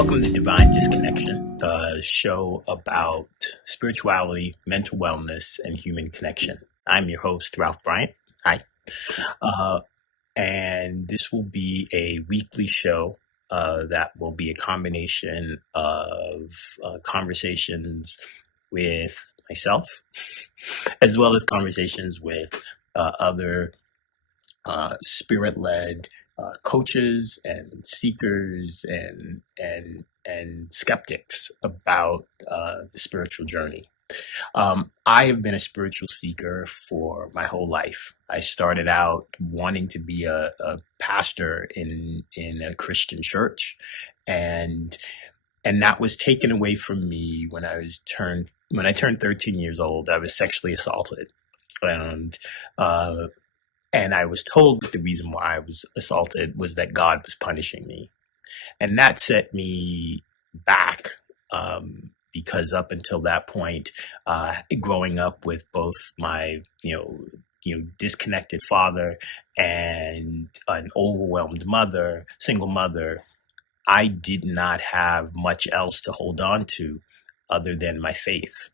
Welcome to Divine Disconnection, a show about spirituality, mental wellness, and human connection. I'm your host, Ralph Bryant. Hi. Uh, and this will be a weekly show that will be a combination of conversations with myself, as well as conversations with other spirit-led coaches and seekers and skeptics about the spiritual journey. I have been a spiritual seeker for my whole life. I started out wanting to be a pastor in a Christian church, and that was taken away from me when I turned 13 years old. I was sexually assaulted, and and I was told that the reason why I was assaulted was that God was punishing me. And that set me back because up until that point, growing up with both my, disconnected father and an overwhelmed mother, single mother, I did not have much else to hold on to other than my faith.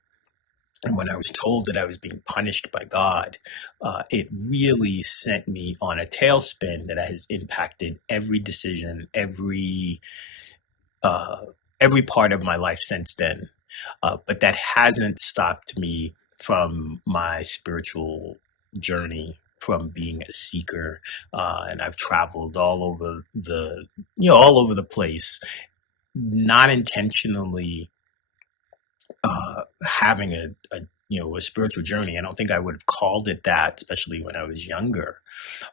And when I was told that I was being punished by God, it really sent me on a tailspin that has impacted every decision, every part of my life since then. But that hasn't stopped me from my spiritual journey, from being a seeker. And I've traveled all over the place, not intentionally having a spiritual journey. I don't think I would have called it that, especially when I was younger,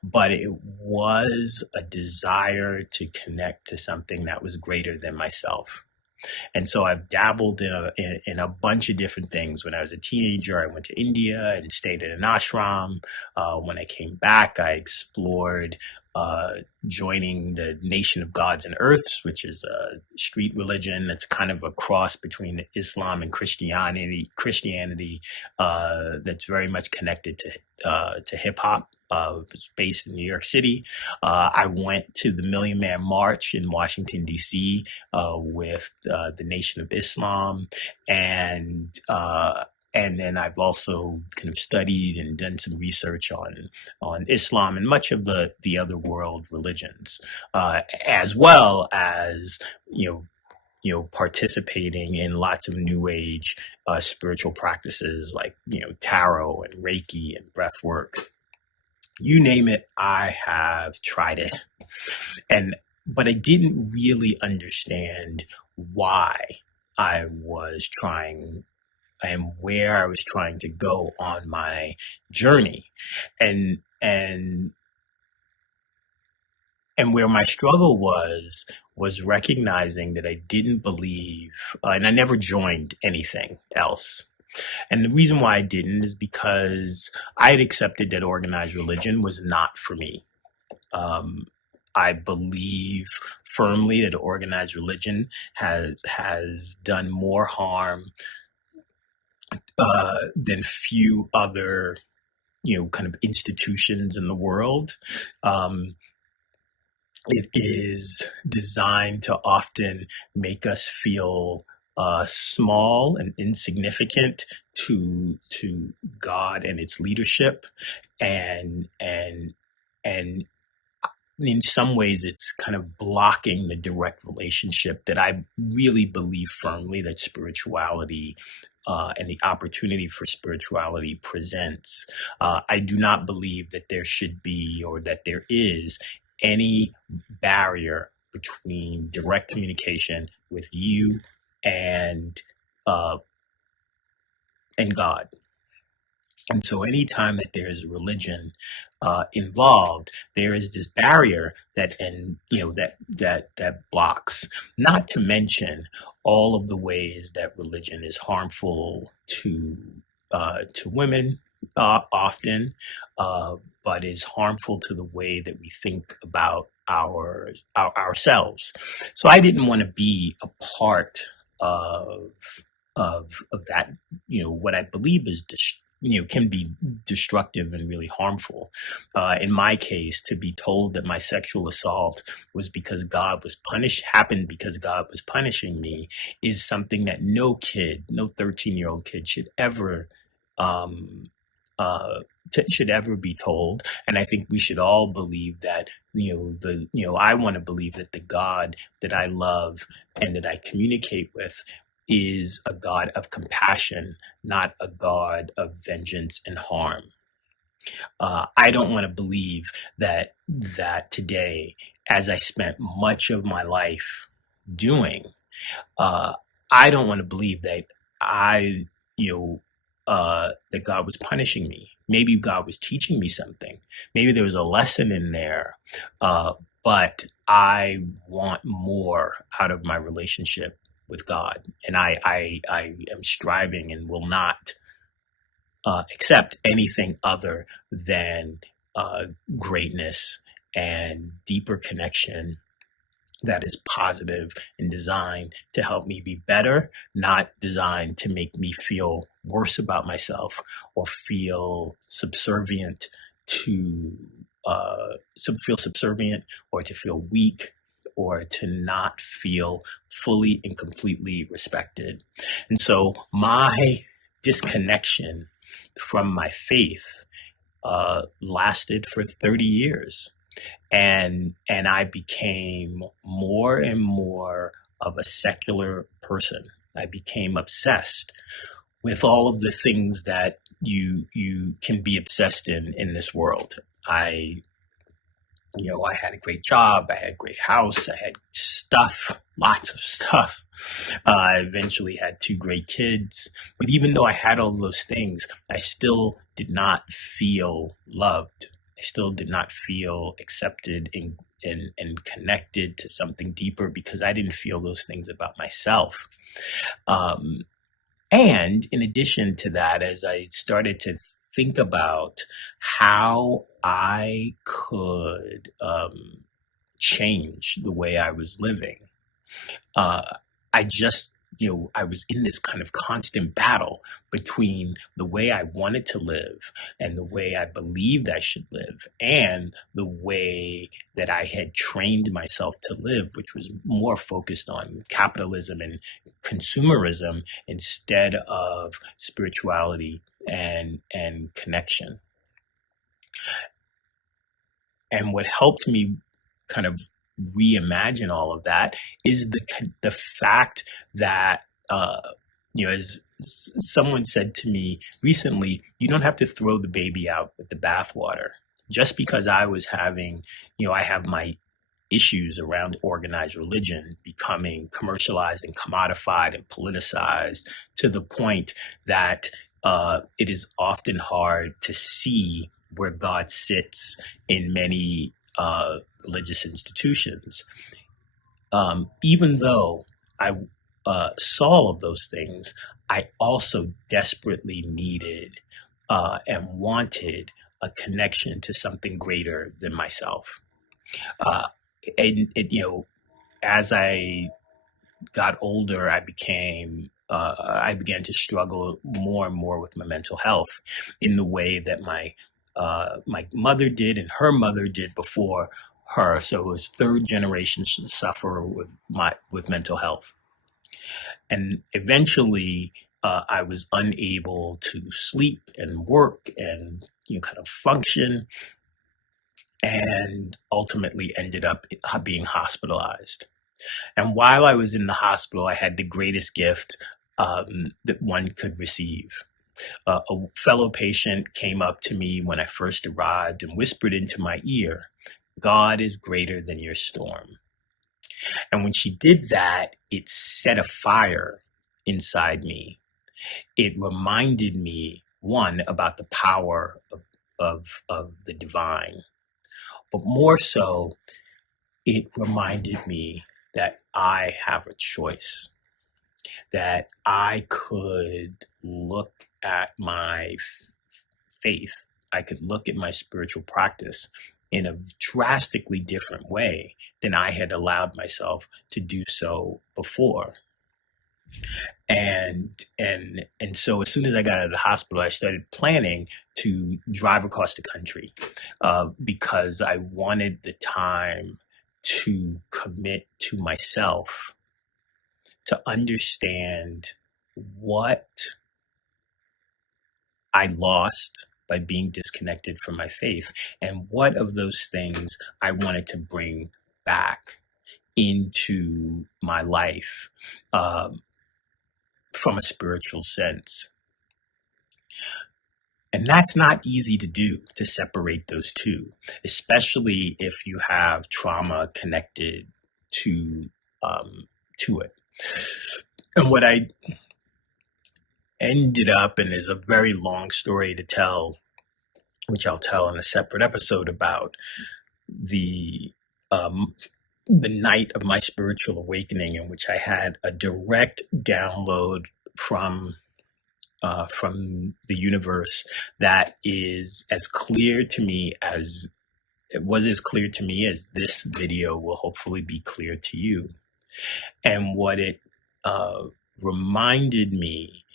but it was a desire to connect to something that was greater than myself. And so I've dabbled in a bunch of different things. When I was a teenager, I went to India and stayed in an ashram. When I came back, I explored joining the Nation of Gods and Earths, which is a street religion that's kind of a cross between Islam and Christianity. That's very much connected to hip hop. It's based in New York City. I went to the Million Man March in Washington, D.C. With the Nation of Islam, and then I've also kind of studied and done some research on Islam and much of the other world religions, as well as participating in lots of New Age spiritual practices like tarot and Reiki and breath work. You name it, I have tried it. But I didn't really understand why I was trying and where I was trying to go on my journey. And where my struggle was recognizing that I didn't believe, and I never joined anything else. And the reason why I didn't is because I had accepted that organized religion was not for me. I believe firmly that organized religion has done more harm than few other, kind of institutions in the world. It is designed to often make us feel small and insignificant to God and its leadership, and in some ways it's kind of blocking the direct relationship that I really believe firmly that spirituality and the opportunity for spirituality presents. I do not believe that there should be, or that there is, any barrier between direct communication with you and God. And so anytime that there is a religion involved, there is this barrier that blocks. Not to mention all of the ways that religion is harmful to women often, but is harmful to the way that we think about ourselves. So I didn't want to be a part of that. What I believe is can be destructive and really harmful. In my case, to be told that my sexual assault was because happened because God was punishing me, is something that no kid, no 13-year-old kid should ever um, uh, should ever be told. And I think we should all believe that, I want to believe that the God that I love and that I communicate with is a God of compassion, not a God of vengeance and harm. I don't want to believe that today, as I spent much of my life doing, uh, I don't want to believe that I, that God was punishing me. Maybe God was teaching me something. Maybe there was a lesson in there. Uh, but I want more out of my relationship with God. And I am striving and will not accept anything other than greatness and deeper connection that is positive and designed to help me be better, not designed to make me feel worse about myself or feel subservient to feel subservient or to feel weak or to not feel fully and completely respected. And so my disconnection from my faith lasted for 30 years, and I became more and more of a secular person. I became obsessed with all of the things that you can be obsessed in this world. I had a great job, I had a great house, I had stuff, lots of stuff. I eventually had two great kids, but even though I had all those things, I still did not feel loved. I still did not feel accepted and connected to something deeper because I didn't feel those things about myself. Um, and in addition to that, as I started to think about how I could change the way I was living, uh, I was in this kind of constant battle between the way I wanted to live and the way I believed I should live and the way that I had trained myself to live, which was more focused on capitalism and consumerism instead of spirituality and connection. And what helped me kind of reimagine all of that is the fact that as someone said to me recently, you don't have to throw the baby out with the bathwater. Just because I have my issues around organized religion becoming commercialized and commodified and politicized to the point that it is often hard to see where God sits in many religious institutions. Even though I saw all of those things, I also desperately needed and wanted a connection to something greater than myself. Uh, and as I got older, I began to struggle more and more with my mental health in the way that my mother did and her mother did before her. So it was third generation to suffer with mental health, and eventually I was unable to sleep and work and kind of function, and ultimately ended up being hospitalized. And while I was in the hospital, I had the greatest gift that one could receive. A fellow patient came up to me when I first arrived and whispered into my ear, "God is greater than your storm." And when she did that, it set a fire inside me. It reminded me, one, about the power of the divine, but more so, it reminded me that I have a choice, that I could look at my faith, I could look at my spiritual practice in a drastically different way than I had allowed myself to do so before. And so as soon as I got out of the hospital, I started planning to drive across the country because I wanted the time to commit to myself to understand what I lost by being disconnected from my faith and what of those things I wanted to bring back into my life um, from a spiritual sense. And that's not easy to do, to separate those two, especially if you have trauma connected to to it. And what I ended up, and is a very long story to tell, which I'll tell in a separate episode about the um, the night of my spiritual awakening, in which I had a direct download from the universe that is as clear to me as it was as clear to me as this video will hopefully be clear to you. And what it uh, reminded me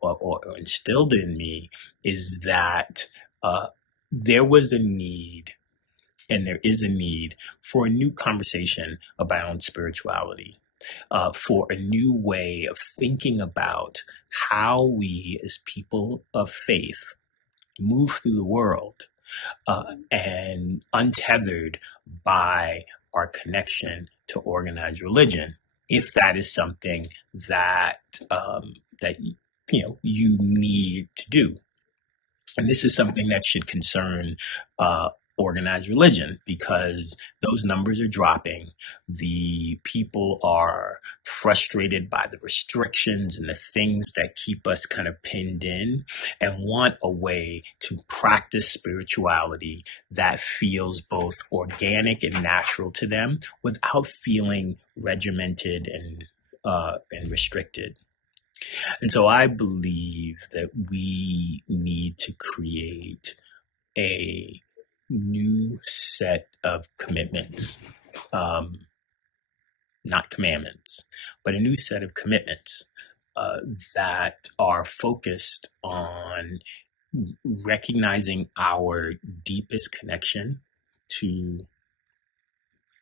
or instilled in me is that there was a need, and there is a need for a new conversation about spirituality, for a new way of thinking about how we as people of faith move through the world and untethered by our connection to organized religion, if that is something that that you need to do. And this is something that should concern organized religion, because those numbers are dropping. The people are frustrated by the restrictions and the things that keep us kind of pinned in, and want a way to practice spirituality that feels both organic and natural to them without feeling regimented and restricted. And so I believe that we need to create a new set of commitments, um, not commandments, but a new set of commitments uh, that are focused on recognizing our deepest connection to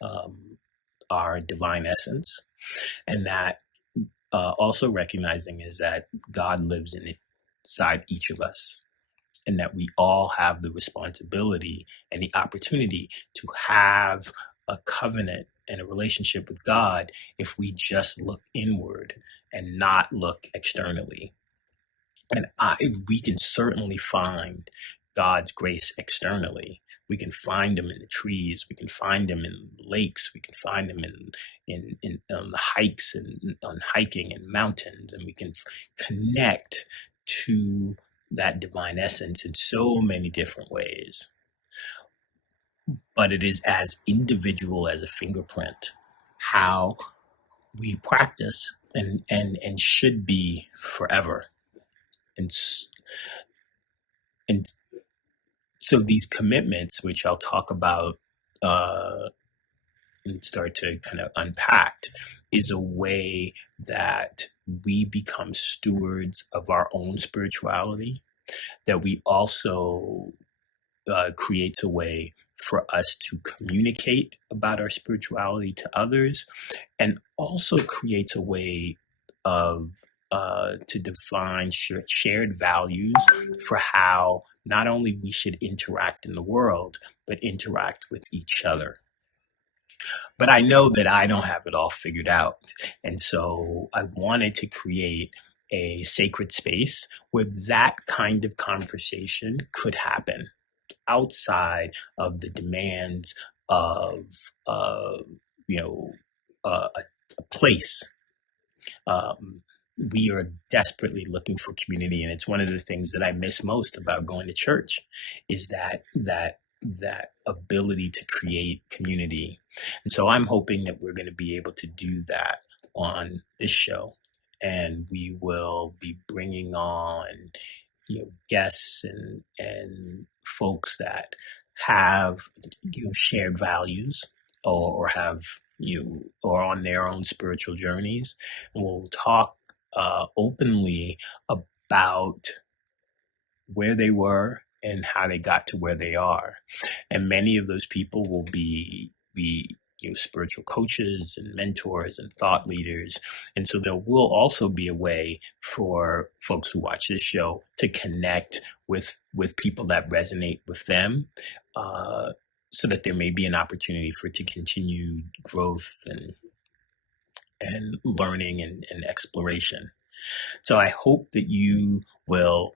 um, our divine essence, and that also recognizing is that God lives inside each of us, and that we all have the responsibility and the opportunity to have a covenant and a relationship with God if we just look inward and not look externally. And we can certainly find God's grace externally. We can find them in the trees. We can find them in lakes. We can find them in on the hikes and on hiking and mountains. And we can connect to that divine essence in so many different ways. But it is as individual as a fingerprint how we practice and should be forever. And and so these commitments, which I'll talk about and start to kind of unpack, is a way that we become stewards of our own spirituality, that we also creates a way for us to communicate about our spirituality to others, and also creates a way of to define shared values for how not only we should interact in the world, but interact with each other. But I know that I don't have it all figured out. And so I wanted to create a sacred space where that kind of conversation could happen outside of the demands of, uh, you know, a place. Um, we are desperately looking for community, and it's one of the things that I miss most about going to church, is that ability to create community. And so I'm hoping that we're going to be able to do that on this show, and we will be bringing on guests and folks that have shared values, or have or on their own spiritual journeys, and we'll talk openly about where they were and how they got to where they are. And many of those people will be spiritual coaches and mentors and thought leaders. And so there will also be a way for folks who watch this show to connect with people that resonate with them, so that there may be an opportunity for to continue growth and learning and exploration. So I hope that you will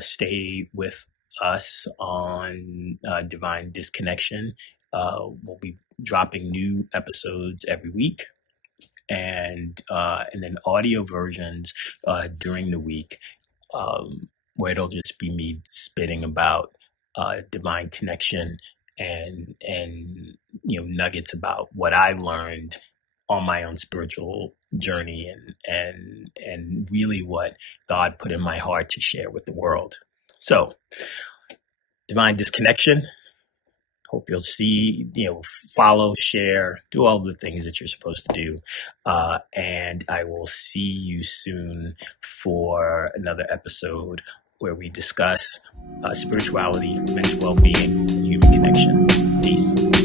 stay with us on Divine Disconnection. We'll be dropping new episodes every week, and then audio versions during the week, where it'll just be me spitting about divine connection and nuggets about what I learned on my own spiritual journey and really what God put in my heart to share with the world. So, Divine Disconnection. Hope you'll see, follow, share, do all the things that you're supposed to do. And I will see you soon for another episode where we discuss spirituality, mental well-being, and human connection. Peace.